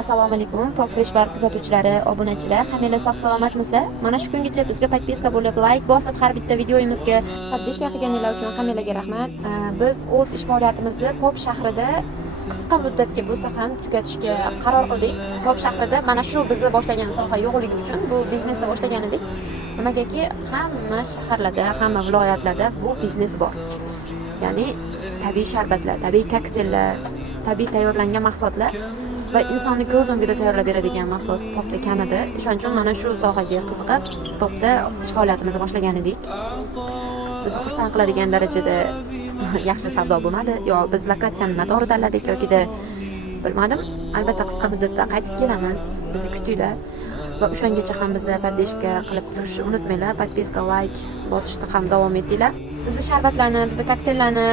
Assalomu alaykum, Pokfresh bar kuzatuvchilari, obunachilar, hammanglar sog' salomatmisizlar? Mana shu kungacha bizga podpiska bo'lib, like bosib, har bitta videoyimizga podpishka qilganinglar uchun hammanglarga rahmat. Biz o'z ish faoliyatimizni Pop shahrida qisqa muddatga bo'lsa ham tugatishga qaror qildik. Pop shahrida mana shu bizni boshlagan soha yo'qligi uchun bu biznesni boshlagan edik. Nimagaki, hamma shaharlarda, hamma viloyatlarda bu biznes bor. Ya'ni tabiiy sharbatlar, tabiiy kokteyllar, tabiiy tayyorlangan mahsulotlar va insonni ko'z o'ngida tayyorlab beradigan mahsulot Popda kamida. Shuning uchun mana shu sohaga qiziqib, Popda ish faoliyatimizni boshlagan edik. Bizni xursand qiladigan darajada yaxshi savdo bo'lmadi. Yo biz lokatsiyani noto'g'ri tanladik yokida bilmadim. Albatta qisqa muddatda qaytib kelamiz. Bizni kutinglar. Va o'shangacha ham bizni podpishka qilib turishni unutmanglar. Podpiska, like bosishda ham davom etinglar. Bizni sharbatlarni, bizni kokteyllarni,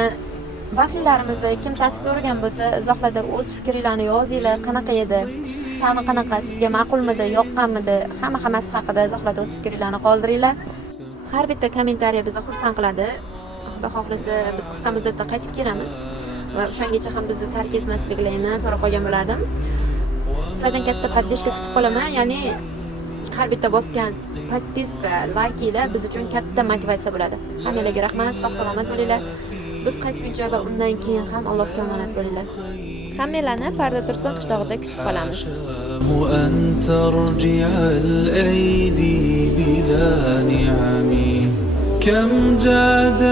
vaflilarimizni kim tatib ko'rgan bo'lsa, izohlarda o'z fikringizni yozinglar. Qanaqa edi? Ta'mi qanaqa? Sizga ma'qulmidi, yoqqanmidi? Hammasi haqida izohlarda o'z fikringizni qoldiringlar. Har bitta kommentariy bizni xursand qiladi. Xudo xohlasa biz qisqa muddatda qaytib kelamiz va o'shangacha ham bizni tark etmasliklarini so'rab qolgan bo'lardim. Sizlardan katta podpishka kutib qolaman. Ya'ni har bitta bosgan podpiska, like'lar biz uchun katta motivatsiya bo'ladi. Hammanglarga rahmat, sog' salomat bo'linglar. Biz qaytguncha va undan keyin ham Allohga omonat bo'linglar. Hammanglarni Parda Tursun qishlog'ida kutib qolamiz. أن ترجع الأيدي بلا نعم كم جاد